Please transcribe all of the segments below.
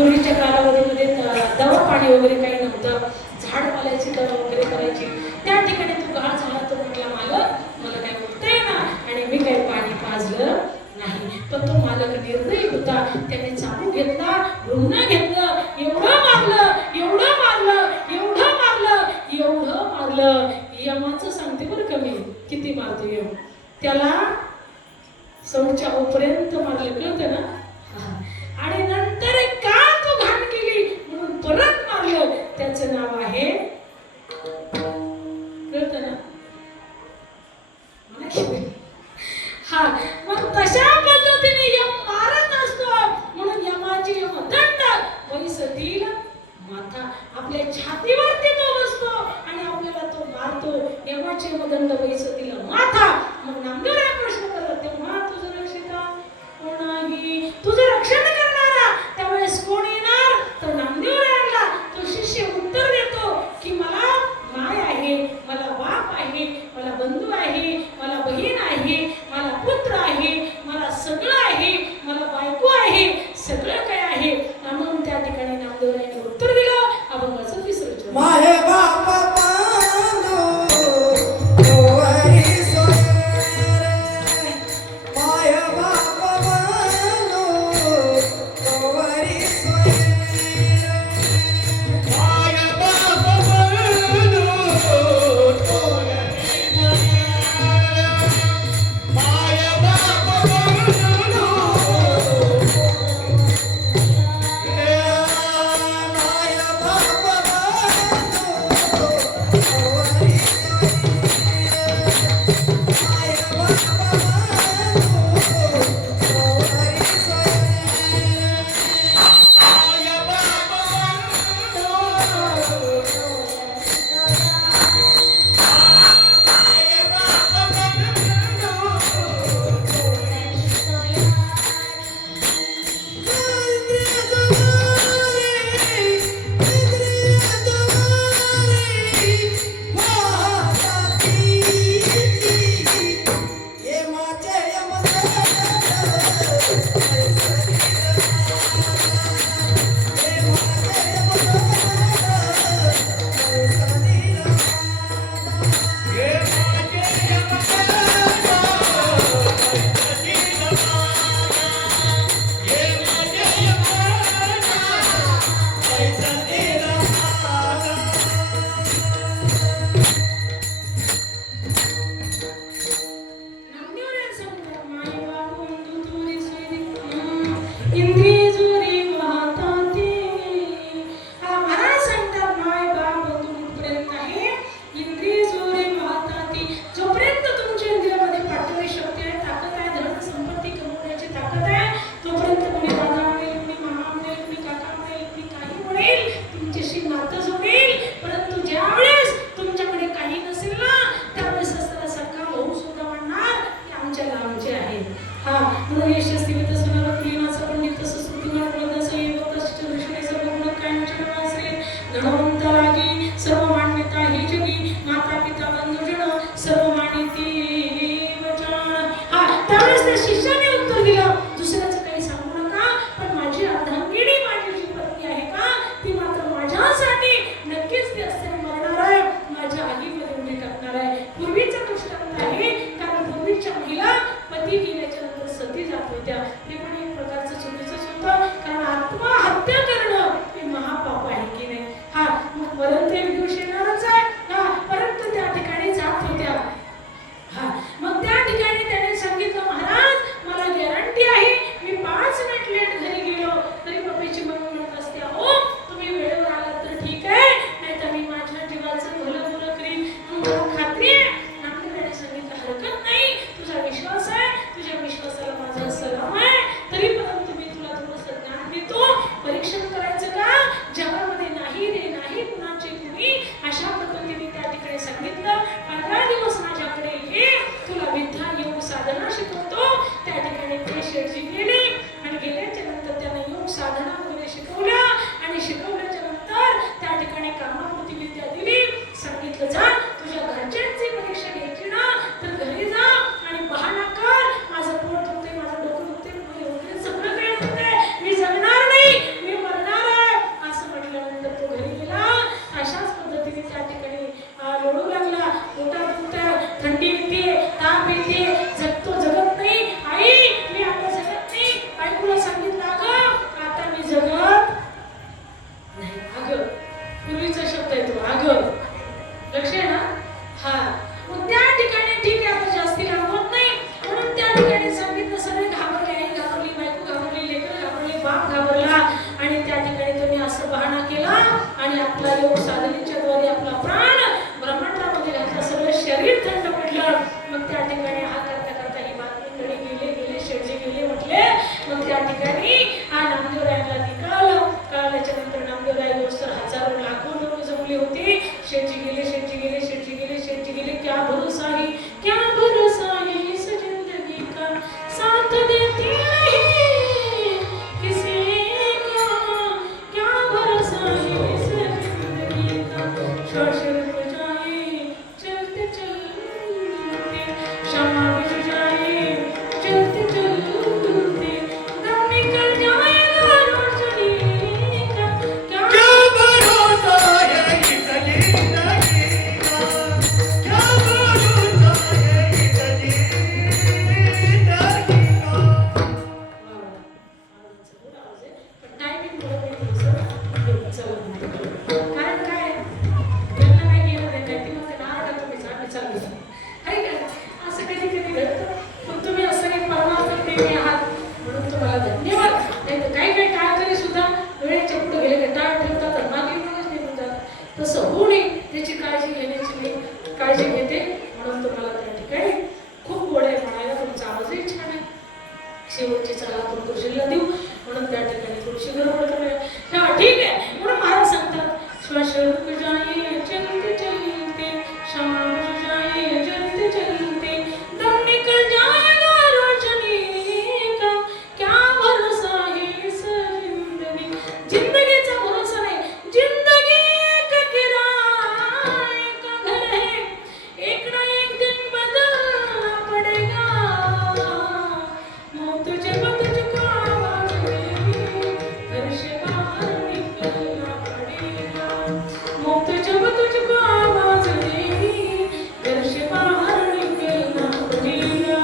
पूर्वीच्या कालावधीमध्ये दवा पाणी वगैरे काही नव्हतं, झाडपाल्याची दवा वगैरे करायची. त्या ठिकाणी तो गाळ झाला तो म्हटला, मालक मला काय उठतंय ना, आणि मी काही पाणी पाजलं नाही. पण तो मालक निर्दयी होता, त्याने चाबूक घेतला, रुग्ण घेतलं, एवढं मारलं एवढं मारलं एवढं मारलं एवढं मारलं. यमाचं सांगते बरं का मी किती मारतो यम. त्याला सौच्या ओपर्यंत मारलं, कळतं ना. आणि नंतर का तो घाण केली म्हणून परत मारलं. त्याचं नाव आहे, कळतं ना. हा, मग तशा पद्धतीने यम मारत असतो. म्हणून यमाची यमदंड वैसतील माथा. आपल्या छातीवरती तो बसतो आणि आपल्याला तो मारतो. यमाची यमदंड वैसतील माथा. मग नामदेवराय प्रश्न करतात, तेव्हा तुझं रक्षिता कोण आहे, तुझं रक्षण करणारा त्यावेळेस कोण येणार. तर नामदेवरायांना तो शिष्य उत्तर देतो की मला माय आहे, मला बाप आहे, मला बंधू आहे, मला बहीण आहे, मला पुत्र आहे, मला सगळं आहे, मला बायको आहे, सगळं काय आहे. म्हणून त्या ठिकाणी नामदेवरायांनी उत्तर दिलं. अभंगाचं तिसरं चरण. माहे बाप मी जगणार नाही, मी मरणार आपला योग साधनेच्या द्वारे आपला प्राण ब्रह्मांडामध्ये घातला, सगळं शरीर थंड पडलं. मग त्या ठिकाणी हा करता करता ही बातमीकडे गेले शेठजी गेले म्हटले. मग त्या ठिकाणी हा नामदेवरायांना कळलं. कळल्याच्या नंतर नामदेवराय गोस्तर हजारो लाखो लोक जमले होते. शेठजी गेले क्या भरोसा है इस जिंदगी का, साथ देती नहीं किसी का, क्या भरोसा है इस जिंदगी का, श्वास रुक जाए चलते चलते, क्षमा बुझ जाए चलते चलते, दम निकल जाएगा रोशनी का, क्या भरोसा है इस जिंदगी का, क्या भरोसा है इस जिंदगी का. पण टायमिंग कारण काय यांना काय केलं नाही ती म्हणते नारळ तुम्ही आम्ही चालू आहे का. असं कधी कधी घडतं. पण तुम्ही असं काही परमार्थ प्रेमी आहात म्हणून तुम्हाला धन्यवाद. नाही तर काही काही टाळकरी सुद्धा वेळेच्या पुढे गेले काही टाळ ठेवतात तर मागे मागच निघून जातात. तसं होऊ नये त्याची काळजी घेण्याची मी काळजी घेते. म्हणून तुम्हाला त्या ठिकाणी खूप गोड आहे म्हणायला. तुमचा आवाजही छान आहे. शेवटची चला आपण खुर्शीला देऊ म्हणून त्या ठिकाणी थोडीशी गडबड करूया. तेव्हा ठीक आहे. म्हणून महाराज सांगतात श्वास रुक जाए चलते चलते, क्षमा बुझ जाए चलते चलते, दम निकल जाएगा रोशनी का, क्या भरोसा है इस जिंदगी. जिंदगीचा भरोसा नाही. जिंदगी एक किराए का घर है, एक ना एक दिन बदलना पड़ेगा. मौत जब तुझको आवाज देगी, घर से बाहर निकलना पड़ेगा. मौत जब तुझको आवाज देगी, घर से बाहर निकलना पड़ेगा.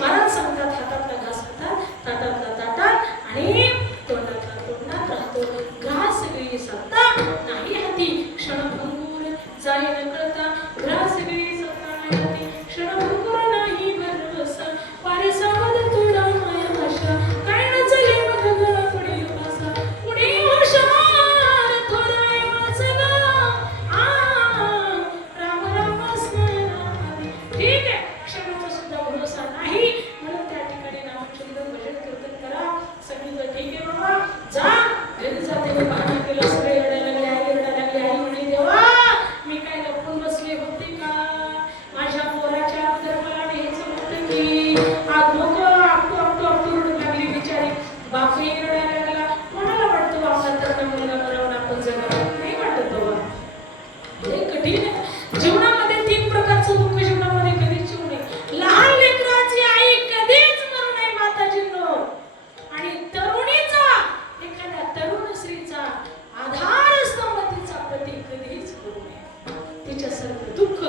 महाराज सांगतात हातातला घास हातात, ताटातला ताटात आणि तोंडातला तोंडात राहतो. घास वेळी सत्ता नाही हाती, क्षणभंगूर जाई न कळता. घास वेळी सत्ता नाही हाती, क्षणभंगूर नाही भरवसा. वारे सावध तुडा माया आशा, काय न चले मग गळा पडेल पासा. पुढे हुशार थोडा वाचला, राम राम स्मरणाने. ठीक आहे. क्षणाचा सुद्धा भरोसा नाही. म्हणून त्या ठिकाणी नामचिंतन भजन कीर्तन करा. सगळीकडे ठीक आहे बाबा जा घरी जाते. मी बहाणा केलं सगळे रडायला लागले. आई रडायला लागली. आई म्हणे देवा मी काय लपून बसले होते का. माझ्या पोराच्या अगोदर मला न्यायचं होतं की आज लोक आपटू रडू लागली बिचारी. बापही रडायला लागला. कोणाला वाटतं आपला तर मुलगा बरोबर आपण जगावं. नाही वाटत बाबा. लय कठीण आहे. जीवनामध्ये 3 प्रकारचं दुःख जीवनामध्ये कधीच येऊ नये. लहान लेकराची आई कधीच मरू नये माताजींनो. आणि तरुणीचा एखाद्या तरुण स्त्रीचा आधारस्तंभ तिचा पती कधीच करू नये. तिच्यासारखं दुःख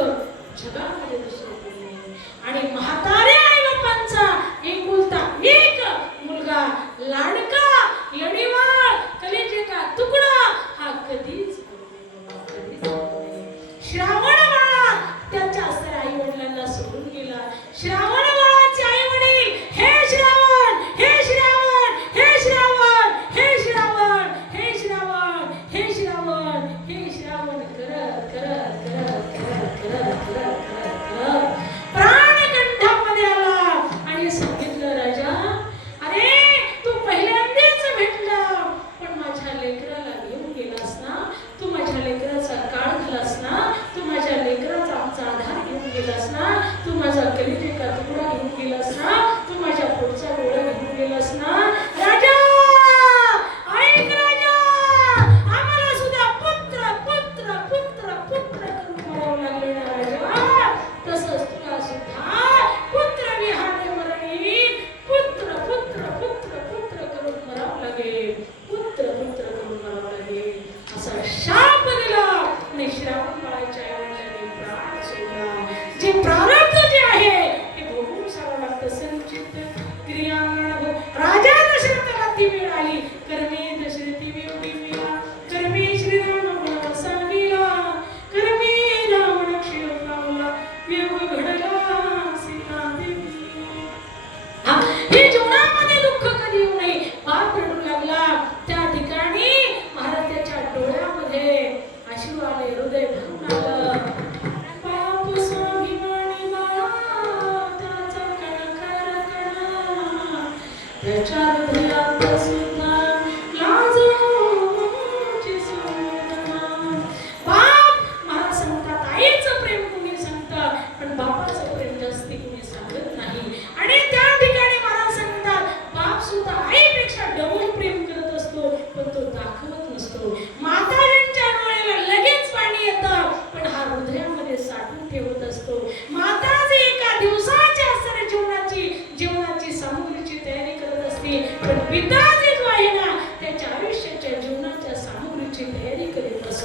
जगामध्ये दुसरं कोणी नाही. आणि म्हाताऱ्या आई बापांचा एकुलता एक मुलगा लाडका लढीवाळ कलेजेचा तुकडा हा कधीच करू नये बाबा, कधीच करू नये. श्रावण बाळा त्याच्या असर आई वडिलांना सोडून गेला. श्रावण बाळाचे आई वडील हे श्रावण हे श्रावण हे श्रावण हे श्रावण हे श्रावण हे श्रावण हे श्रावण करत करत करत करत करत करत करत करत प्राण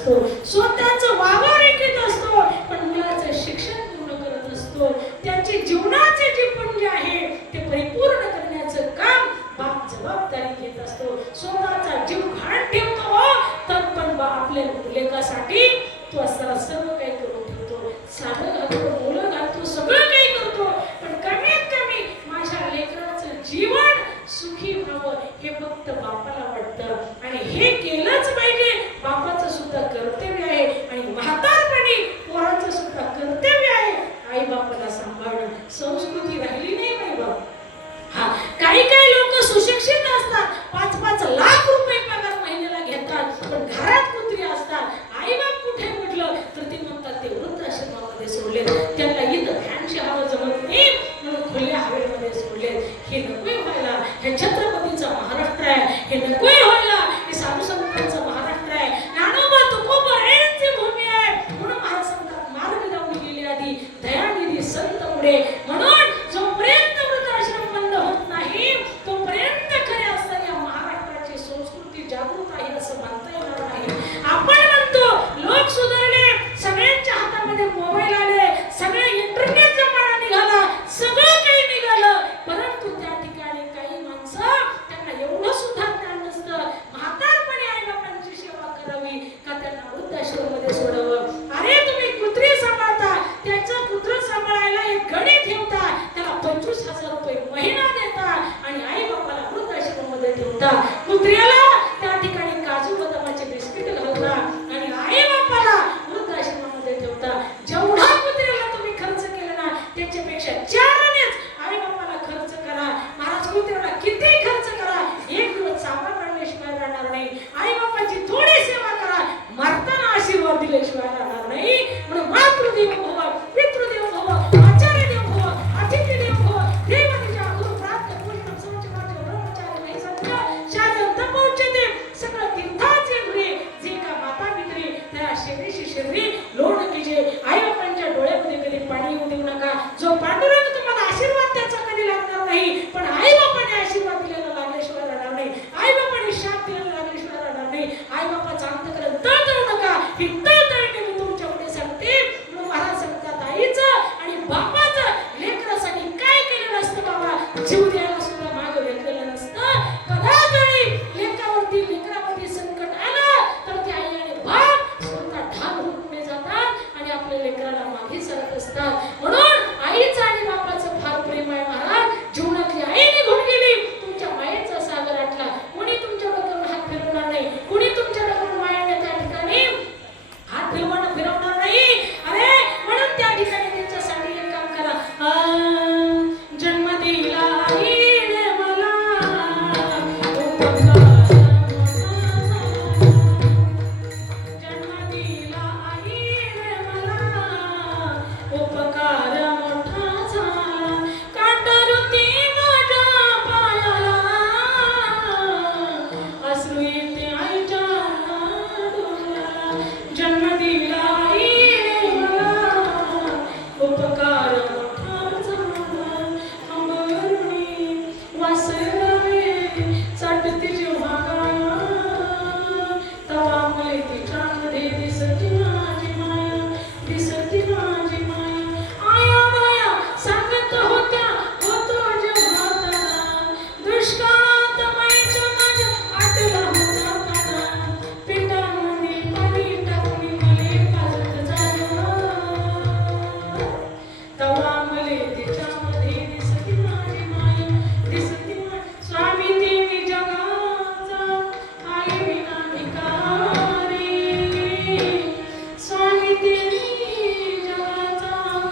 असतो, स्वतःचं वावर ऐकत असतो, पण मुलाचं शिक्षण पूर्ण करत असतो. त्याचे जीवनाचे जे पुण्य आहे ते परिपूर्ण करण्याचं काम बाप जबाबदारी घेत असतो. स्वतःचा जीव घाण ठेवतो तर पण आपल्या लेकासाठी तो सर्व काही करून ठेवतो. साधं घालतो, मुलं घालतो, सगळं काही करतो, पण कमीत कमी माझ्या लेकराचं जीवन सुखी व्हावं हे फक्त बापाला वाटतं आणि हे केलंच पाहिजे. बापाचं सुद्धा कर्तव्य आहे आणि म्हातारपणी पोराचं सुद्धा कर्तव्य आहे आई बापाला सांभाळणं. संस्कृती राहिली नाही आई बाप. हा, काही काही लोक सुशिक्षित असतात, 5-5 लाख रुपये पगार महिन्याला घेतात, पण घरात कुत्री असतात. आई बाप कुठे म्हटलं तर ते म्हणतात ते वृद्धाश्रमामध्ये सोडले, त्यांना इथं फॅनची हवा जमत नाही म्हणून खुल्या हवेमध्ये सोडले. हे नकोय व्हायला. हे छत्रपतीचा महाराष्ट्र आहे, हे नकोय व्हायला. हे साधू संतांचा महाराष्ट्र आहे, ज्ञानोबा तुकोबा यांची भूमी आहे. म्हणून महासंतात मार्ग लावून गेले आधी दयानिधी संत पुढे. म्हणून जोपर्यंत वृद्धाश्रम बंद होत नाही तोपर्यंत खरे असताना या महाराष्ट्राची संस्कृती जागृत आहे असं म्हणता येणार नाही. आपण म्हणतो लोक सुधारले, सगळ्यांच्या हातामध्ये मोबाईल आले, सगळे इंटरनेट जमाना निघाला, सगळं काही निघालं, परंतु त्या ठिकाणी काही माणसं त्यांना एवढं सुद्धा ज्ञान नसतं म्हातारपणी आईबापांची सेवा करावी का त्यांना वृद्धाश्रमामध्ये सोडावं. अरे तुम्ही कुत्री सांभाळता, त्याचं कुत्र सांभाळायला एक गडी ठेवता, त्याला 25,000 रुपये महिना देता आणि आई बापाला वृद्धाश्रमामध्ये ठेवता. कुत्र्याला त्या ठिकाणी काजू बदामाचे बिस्किट घालता आणि आई बापाला वृद्धाश्रमामध्ये ठेवता. जेवढा कुत्र्याला तुम्ही खर्च केला ना त्याच्यापेक्षा 4नेच आई बापाला खर्च करा. महाराज कुत्र्याला किती खर्च करा, एक दिवस चावा काढल्याशिवाय राहणार नाही. आई बापाची थोडी सेवा करा, मरताना आशीर्वाद दिल्याशिवाय राहणार नाही. म्हणून मातृदेव भव, पितृदेव भव, आचार्य देव भव, अतिथी देव भव, देवतेच्या गुरु प्राप्त पूर्ण संचमाचे ब्रह्मचारी नाही संत शांत पहुंचते सगळं तीर्थाचे घरे. जे का माता पितरी त्या शरीराशी शरीर लोण कीजे. आई बापांच्या डोळ्यामध्ये कधी पाणी येऊ देऊ नका. जो पांडुरंग तुम्हाला आशीर्वाद त्याचा कधी लागणार नाही, पण आई बापाने आशीर्वाद दिलेला लागल्याशिवाय राहणार नाही. आई बापाने शाप दिलेला लागल्याशिवाय राहणार नाही. आई बापाचा अंतकरण तळतळू नका. ही तळतळणे मी तुमच्याकडे सांगते. म्हणून महाराज सांगतात आईचं आणि बापाचं लेकरासाठी काय केलं नसतं बाबा, जीव द्यायला सुद्धा मागं घेतलेलं नसतं. कदाचित लेकरावरती लेकरावरती संकट आलं तर ते आई आणि बाप स्वतः ढाल होऊन पुढे जातात आणि आपल्या लेकराला मागे सरत असतात. म्हणून आईचं आणि बापाचं फार प्रेम आहे महाराज. जीवनातली आई निघून गेली, तुमच्या मायेचा सागर आटला, कोणी तुमच्या डोक्यावर हात फिरवणार नाही.